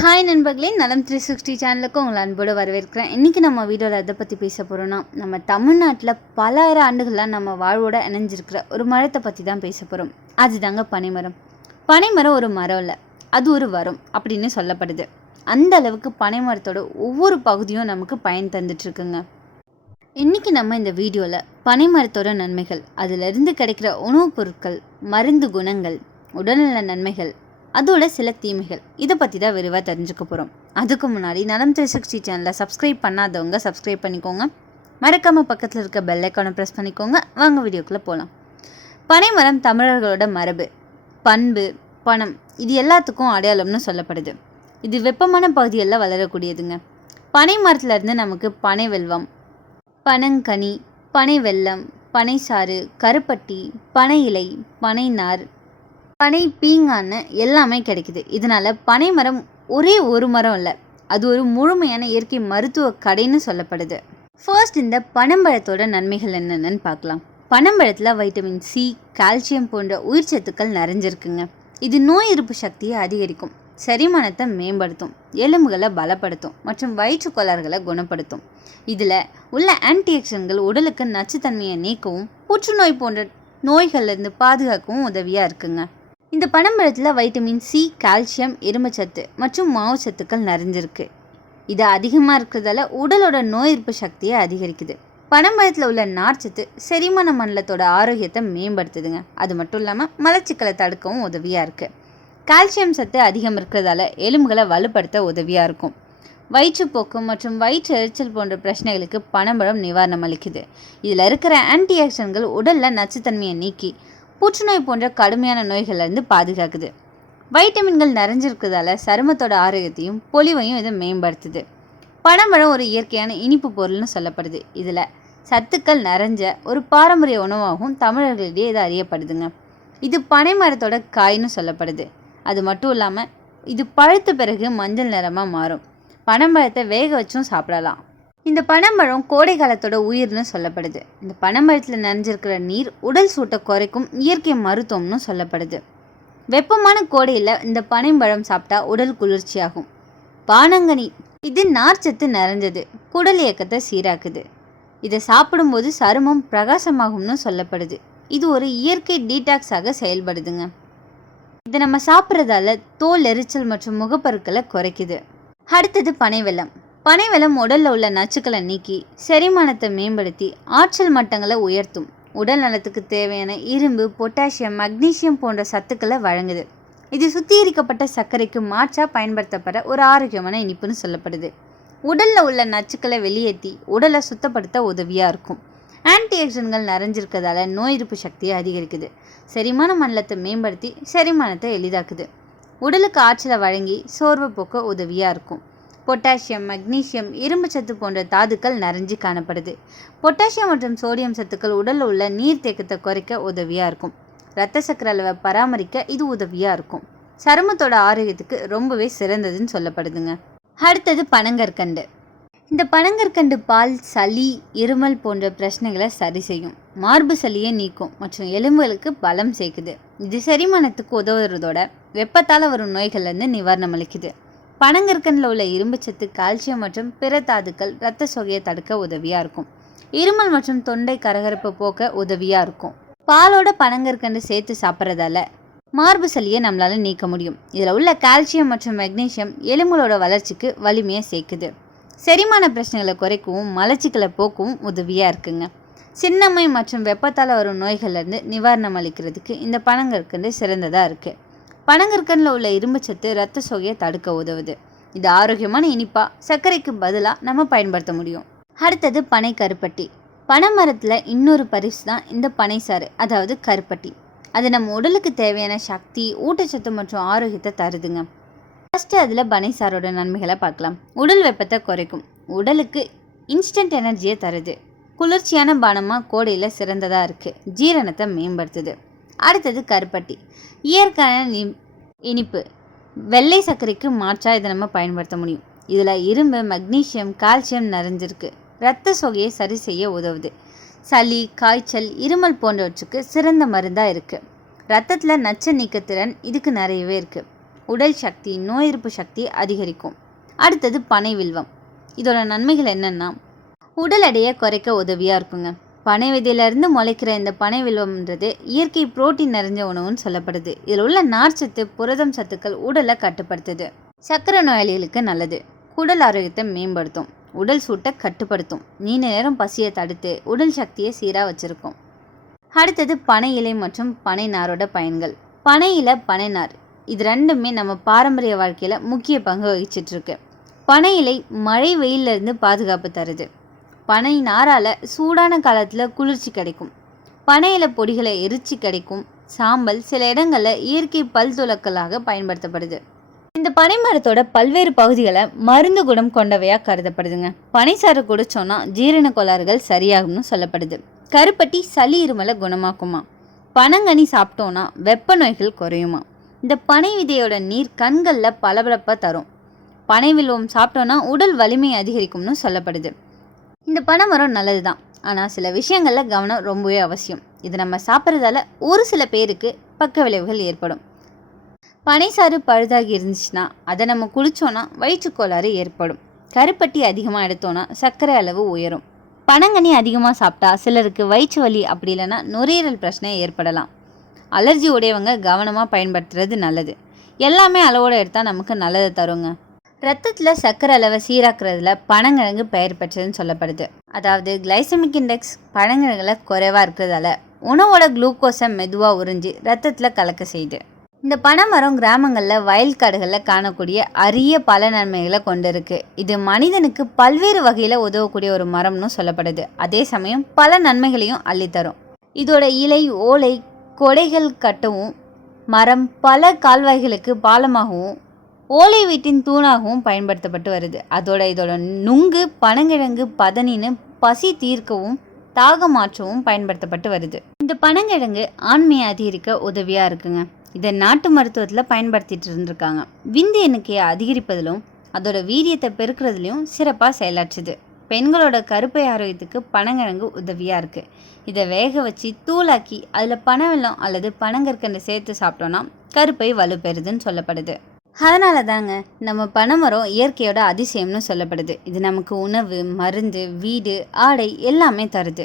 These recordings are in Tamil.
ஹாய் நண்பர்களே. நலம் த்ரீ சிக்ஸ்டி சேனலுக்கு உங்களை அன்போடு வரவேற்கிறேன். இன்றைக்கி நம்ம வீடியோவில் எதை பற்றி பேச போகிறோன்னா நம்ம தமிழ்நாட்டில் பலாயிரம் ஆண்டுகளாக நம்ம வாழ்வோட இணைஞ்சிருக்கிற ஒரு மரத்தை பற்றி தான் பேச போகிறோம் அதுதாங்க பனைமரம். பனைமரம் ஒரு மரம் இல்லை அது ஒரு வரம் அப்படின்னு சொல்லப்படுது. அந்த அளவுக்கு பனைமரத்தோட ஒவ்வொரு பகுதியும் நமக்கு பயன் தந்துட்டுருக்குங்க. இன்றைக்கி நம்ம இந்த வீடியோவில் பனைமரத்தோட நன்மைகள் அதிலிருந்து கிடைக்கிற உணவுப் பொருட்கள் மருந்து குணங்கள் உடல்நல நன்மைகள் அதோட சில தீமைகள். இதை பற்றி தான் விரிவாக தெரிஞ்சுக்க போகிறோம் அதுக்கு முன்னாடி நலம் த்ரீ சிக்ஸ்டி சேனலை சப்ஸ்கிரைப் பண்ணாதவங்க சப்ஸ்கிரைப் பண்ணிக்கோங்க. மறக்காமல் பக்கத்தில் இருக்க பெல் ஐக்கானை ப்ரெஸ் பண்ணிக்கோங்க. வாங்க வீடியோக்குள்ளே போகலாம் பனைமரம் தமிழர்களோட மரபு பண்பு பணம் இது எல்லாத்துக்கும் அடையாளம்னு சொல்லப்படுது. இது வெப்பமான பகுதிகளில் வளரக்கூடியதுங்க. பனை மரத்துலேருந்து நமக்கு பனை வெல்வம் பனங்கனி பனை வெல்லம் பனைசாறு கருப்பட்டி பனை இலை பனை நார் பனை பீங்கான்னு எல்லாமே கிடைக்குது. இதனால பனை மரம் ஒரே ஒரு மரம் இல்லை. அது ஒரு முழுமையான இயற்கை மருத்துவ கடைன்னு சொல்லப்படுது. ஃபர்ஸ்ட் இந்த பனம்பழத்தோட நன்மைகள் என்னென்னு பார்க்கலாம். பனம்பழத்தில் வைட்டமின் சி கால்சியம் போன்ற உயிர் சத்துக்கள் நிறைஞ்சிருக்குங்க. இது நோய் எதிர்ப்பு சக்தியை அதிகரிக்கும் செரிமானத்தை மேம்படுத்தும் எலும்புகளை பலப்படுத்தும் மற்றும் வயிற்று கோளாறுகளை குணப்படுத்தும். இதில் உள்ள ஆன்டிஆக்சிடன்கள் உடலுக்கு நச்சுத்தன்மையை நீக்கவும் புற்றுநோய் போன்ற நோய்கள்லேருந்து பாதுகாக்கவும் உதவியாக இருக்குங்க. இந்த பனம்பழத்தில் வைட்டமின் சி கால்சியம் இரும்புச்சத்து மற்றும் மாவுச்சத்துக்கள் நிறைஞ்சிருக்கு. இது அதிகமாக இருக்கிறதால உடலோட நோய் எதிர்ப்பு சக்தியை அதிகரிக்குது. பனம்பழத்தில் உள்ள நார்ச்சத்து செரிமான மண்டலத்தோட ஆரோக்கியத்தை மேம்படுத்துதுங்க. அது மட்டும் இல்லாமல் மலச்சிக்கலை தடுக்கவும் உதவியாக இருக்குது கால்சியம் சத்து அதிகம் இருக்கிறதால எலும்புகளை வலுப்படுத்த உதவியாக இருக்கும். வயிற்றுப்போக்கு மற்றும் வயிற்று எரிச்சல் போன்ற பிரச்சனைகளுக்கு பனம்பழம் நிவாரணம் அளிக்குது. இதில் இருக்கிற ஆன்டி ஆக்சிடன்கள் உடலில் நச்சுத்தன்மையை நீக்கி புற்றுநோய் போன்ற கடுமையான நோய்கள்லேருந்து பாதுகாக்குது. வைட்டமின்கள் நிறைஞ்சிருக்கிறதால சருமத்தோட ஆரோக்கியத்தையும் பொலிவையும் இதை மேம்படுத்துது. பனம்பழம் ஒரு இயற்கையான இனிப்பு பொருள்னு சொல்லப்படுது. இதில் சத்துக்கள் நிறைஞ்ச ஒரு பாரம்பரிய உணவாகவும் தமிழர்களிடையே இது அறியப்படுதுங்க. இது பனை மரத்தோட காய்னு சொல்லப்படுது. அது மட்டும் இல்லாமல் இது பழுத்த பிறகு மஞ்சள் நிறமாக மாறும். பனம்பழத்தை வேக வச்சும் சாப்பிடலாம். இந்த பனைமரம் கோடை காலத்தோட உயிர்னு சொல்லப்படுது. இந்த பனைமரத்தில் நிறைஞ்சிருக்கிற நீர் உடல் சூட்டை குறைக்கும் இயற்கை மருத்துவம்னு சொல்லப்படுது. வெப்பமான கோடையில் இந்த பனைம்பழம் சாப்பிட்டா உடல் குளிர்ச்சியாகும். பானங்கனி இது நார்ச்சத்து நிறைஞ்சது குடல் இயக்கத்தை சீராக்குது. இதை சாப்பிடும்போது சருமம் பிரகாசமாகும்னு சொல்லப்படுது. இது ஒரு இயற்கை டீடாக்ஸாக செயல்படுதுங்க. இதை நம்ம சாப்பிட்றதால தோல் எரிச்சல் மற்றும் முகப்பருக்களை குறைக்குது. அடுத்தது பனை பனைவளம் உடலில் உள்ள நச்சுக்களை நீக்கி செரிமானத்தை மேம்படுத்தி ஆற்றல் மட்டங்களை உயர்த்தும். உடல் நலத்துக்கு தேவையான இரும்பு பொட்டாசியம் மக்னீசியம் போன்ற சத்துக்களை வழங்குது. இது சுத்திகரிக்கப்பட்ட சர்க்கரைக்கு மாற்றாக பயன்படுத்தப்பட ஒரு ஆரோக்கியமான இனிப்புன்னு சொல்லப்படுது. உடலில் உள்ள நச்சுக்களை வெளியேற்றி உடலை சுத்தப்படுத்த உதவியாக இருக்கும். ஆன்டி ஆக்சிடன்கள் நிறைஞ்சிருக்கிறதால நோய் எதிர்ப்பு சக்தியை அதிகரிக்குது. செரிமான மண்டலத்தை மேம்படுத்தி செரிமானத்தை எளிதாக்குது. உடலுக்கு ஆற்றலை வழங்கி சோர்வு போக்க உதவியாக இருக்கும். பொட்டாசியம் மக்னீசியம் இரும்பு சத்து போன்ற தாதுக்கள் நிறைஞ்சு காணப்படுது. பொட்டாசியம் மற்றும் சோடியம் சத்துக்கள் உடலில் உள்ள நீர் தேக்கத்தை குறைக்க உதவியாக இருக்கும். ரத்த சக்கர அளவை பராமரிக்க இது உதவியாக இருக்கும். சருமத்தோட ஆரோக்கியத்துக்கு ரொம்பவே சிறந்ததுன்னு சொல்லப்படுதுங்க. அடுத்தது பனங்கற்கண்டு. இந்த பனங்கற்கண்டு பால் சளி இருமல் போன்ற பிரச்சனைகளை சரி செய்யும். மார்பு சளியை நீக்கும் மற்றும் எலும்புகளுக்கு பலம் சேர்க்குது. இது செரிமானத்துக்கு உதவுறதோட வெப்பத்தால் வரும் நோய்கள்லேருந்து நிவாரணம் அளிக்குது. பனங்கற்கண்டில் உள்ள இரும்புச்சத்து கால்சியம் மற்றும் பிற தாதுக்கள் இரத்த சொகையை தடுக்க உதவியாக இருக்கும். இருமல் மற்றும் தொண்டை கரகரப்பு போக்க உதவியாக இருக்கும். பாலோட பனங்கற்கண்டு சேர்த்து சாப்பிட்றதால மார்பு சளியை நம்மளால் நீக்க முடியும். இதில் உள்ள கால்சியம் மற்றும் மெக்னீசியம் எலும்புகளோட வளர்ச்சிக்கு வலிமையை சேர்க்குது. செரிமான பிரச்சனைகளை குறைக்கவும் மலச்சிக்கலை போக்கவும் உதவியாக இருக்குங்க. சின்னம்மை மற்றும் வெப்பத்தால் வரும் நோய்கள்லேருந்து நிவாரணம் அளிக்கிறதுக்கு இந்த பனங்கற்கண்டு சிறந்ததாக இருக்குது பனங்கற்கனில் உள்ள இரும்புச்சத்து ரத்த சோகையை தடுக்க உதவுது. இது ஆரோக்கியமான இனிப்பாக சர்க்கரைக்கு பதிலாக நம்ம பயன்படுத்த முடியும். அடுத்தது பனை கருப்பட்டி. பனைமரத்தில் இன்னொரு பரிசு தான் இந்த பனைசாறு அதாவது கருப்பட்டி. அது நம்ம உடலுக்கு தேவையான சக்தி ஊட்டச்சத்து மற்றும் ஆரோக்கியத்தை தருதுங்க. ஃபஸ்ட்டு அதில் பனைசாரோட நன்மைகளை பார்க்கலாம். உடல் வெப்பத்தை குறைக்கும். உடலுக்கு இன்ஸ்டன்ட் எனர்ஜியை தருது. குளிர்ச்சியான பானமாக கோடையில் சிறந்ததாக இருக்குது ஜீரணத்தை மேம்படுத்துது. அடுத்தது கருப்பட்டி. இயற்கையான இனிப்பு. வெள்ளை சர்க்கரைக்கு மாற்றாக இதை நம்ம பயன்படுத்த முடியும். இதில் இரும்பு மக்னீஷியம் கால்சியம் நிறைஞ்சிருக்கு. இரத்த சொகையை சரி செய்ய உதவுது. சளி காய்ச்சல் இருமல் போன்றவற்றுக்கு சிறந்த மருந்தாக இருக்குது ரத்தத்தில் நச்ச நீக்கத்திறன் இதுக்கு நிறையவே இருக்குது உடல் சக்தி நோய் எதிர்ப்பு சக்தி அதிகரிக்கும். அடுத்தது பனை வில்வம். இதோட நன்மைகள் என்னென்னா உடல் எடையை குறைக்க உதவியாக இருக்குங்க. பனை விதையிலேருந்து முளைக்கிற இந்த பனை வில்வம்ன்றது இயற்கை புரோட்டீன் நிறைஞ்ச உணவுன்னு சொல்லப்படுது. இதில் உள்ள நார்ச்சத்து புரதம் சத்துக்கள் உடலை கட்டுப்படுத்துது. சக்கரை நோயாளிகளுக்கு நல்லது. குடல் ஆரோக்கியத்தை மேம்படுத்தும். உடல் சூட்டை கட்டுப்படுத்தும். நீண்ட நேரம் பசியை தடுத்து உடல் சக்தியை சீராக வச்சுருக்கும். அடுத்தது பனை இலை மற்றும் பனை நாரோட பயன்கள். பனை இலை பனை நார். இது ரெண்டுமே நம்ம பாரம்பரிய வாழ்க்கையில் முக்கிய பங்கு வகிச்சிட்ருக்கு. பனை இலை மழை வெயிலிருந்து பாதுகாப்பு தருது. பனை நாரால் சூடான காலத்தில் குளிர்ச்சி கிடைக்கும். பனையில் பொடிகளை எரிச்சு கிடைக்கும். சாம்பல் சில இடங்களில் இயற்கை பல் துலக்கலாக பயன்படுத்தப்படுது. இந்த பனை மரத்தோட பல்வேறு பகுதிகளை மருந்து குணம் கொண்டவையாக கருதப்படுதுங்க. பனைசாறு குடிச்சோன்னா ஜீரண கோளாறுகள் சரியாகும்னு சொல்லப்படுது. கருப்பட்டி சளி இருமலை குணமாக்குமா. பனங்கனி சாப்பிட்டோன்னா வெப்ப நோய்கள் குறையுமா. இந்த பனை விதையோட நீர் கண்களில் பளபளப்பாக தரும். பனை வில்வம் சாப்பிட்டோன்னா உடல் வலிமை அதிகரிக்கும்னு சொல்லப்படுது. இந்த பனைமரம் நல்லது தான் ஆனால் சில விஷயங்களில் கவனம் ரொம்பவே அவசியம். இது நம்ம சாப்பிட்றதால ஒரு சில பேருக்கு பக்க விளைவுகள் ஏற்படும். பனைசாறு பழுதாகி இருந்துச்சுன்னா அதை நம்ம குளிச்சோன்னா வயிற்றுக்கோளாறு ஏற்படும். கருப்பட்டி அதிகமாக எடுத்தோன்னா சர்க்கரை அளவு உயரும். பனங்கனி அதிகமாக சாப்பிட்டா சிலருக்கு வயிற்று வலி அப்படி இல்லைன்னா நுரையீரல் பிரச்சனை ஏற்படலாம். அலர்ஜி உடையவங்க கவனமாக பயன்படுத்துறது நல்லது. எல்லாமே அளவோடு எடுத்தால் நமக்கு நல்லதை தருங்க. ரத்தத்தில் சர்க்கரை அளவை சீராக்குறதுல பனங்கிழங்கு பெயர் பெற்றதுன்னு சொல்லப்படுது. அதாவது கிளைசமிக் இண்டெக்ஸ் பனங்கிழங்குல குறைவாக இருக்கிறதால உணவோட குளுக்கோஸை மெதுவாக உறிஞ்சி ரத்தத்தில் கலக்க செய்யுது. இந்த பனைமரம் கிராமங்களில் வயல் காடுகளில் காணக்கூடிய அரிய பல நன்மைகளை கொண்டிருக்கு. இது மனிதனுக்கு பல்வேறு வகையில் உதவக்கூடிய ஒரு மரம்னு சொல்லப்படுது. அதே சமயம் பல நன்மைகளையும் அள்ளித்தரும். இதோட இலை ஓலை கொடைகள் கட்டவும் மரம் பல கால்வாய்களுக்கு பாலமாகவும் ஓலை வீட்டின் தூணாகவும் பயன்படுத்தப்பட்டு வருது. அதோட இதோட நுங்கு பனங்கிழங்கு பதனின்னு பசி தீர்க்கவும் தாகம் மாற்றவும் பயன்படுத்தப்பட்டு வருது. இந்த பனங்கிழங்கு ஆண்மையை அதிகரிக்க உதவியாக இருக்குங்க. இதை நாட்டு மருத்துவத்தில் பயன்படுத்திட்டு இருந்திருக்காங்க. விந்து எண்ணிக்கையை அதிகரிப்பதிலும் அதோட வீரியத்தை பெருக்கிறதுலையும் சிறப்பாக செயலாற்றுது. பெண்களோட கருப்பை ஆரோக்கியத்துக்கு பனங்கிழங்கு உதவியாக இருக்குது இதை வேக வச்சு தூளாக்கி அதில் பனவெல்லம் அல்லது பனங்கற்கண்டு சேர்த்து சாப்பிட்டோன்னா கருப்பை வலுப்பெறுதுன்னு சொல்லப்படுது. அதனால தாங்க நம்ம பனைமரம் இயற்கையோட அதிசயம்னு சொல்லப்படுது. இது நமக்கு உணவு மருந்து வீடு ஆடை எல்லாமே தருது.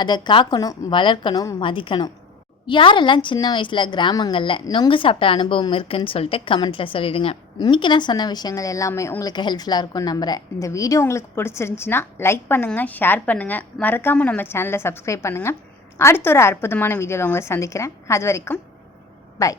அதை காக்கணும் வளர்க்கணும் மதிக்கணும். யாரெல்லாம் சின்ன வயசில் கிராமங்களில் நொங்கு சாப்பிட்ட அனுபவம் இருக்குன்னு சொல்லிட்டு கமெண்ட்டில் சொல்லிடுங்க. இன்றைக்கி நான் சொன்ன விஷயங்கள் எல்லாமே உங்களுக்கு ஹெல்ப்ஃபுல்லாக இருக்கும்னு நம்புகிறேன் இந்த வீடியோ உங்களுக்கு பிடிச்சிருந்துச்சின்னா லைக் பண்ணுங்கள் ஷேர் பண்ணுங்கள் மறக்காமல் நம்ம சேனலை சப்ஸ்கிரைப் பண்ணுங்கள் அடுத்த ஒரு அற்புதமான வீடியோவில் உங்களை சந்திக்கிறேன். அது வரைக்கும் பை